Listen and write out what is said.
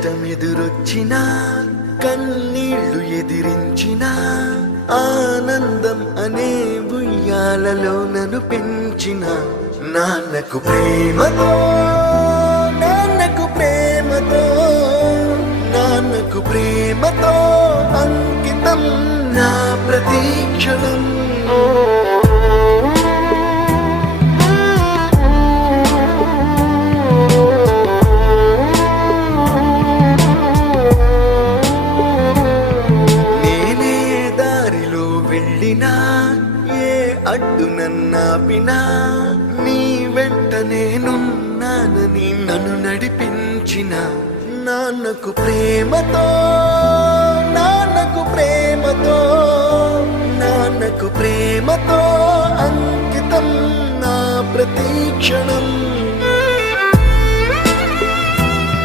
కష్టమెదురొచ్చినా కన్నీళ్లు ఎదిరించినా ఆనందం అనే ఉయ్యాలలో నన్ను పెంచిన నాన్నకు ప్రేమతో నాన్నకు ప్రేమతో నాన్నకు ప్రేమతో అంకితం నా ప్రతీక్షణం. ఏ అడ్డు నన్నాపినా నీ వెంట నేనున్నానని నన్ను నడిపించిన నాన్నకు ప్రేమతో నాన్నకు ప్రేమతో నాన్నకు ప్రేమతో అంకితం నా ప్రతీక్షణం.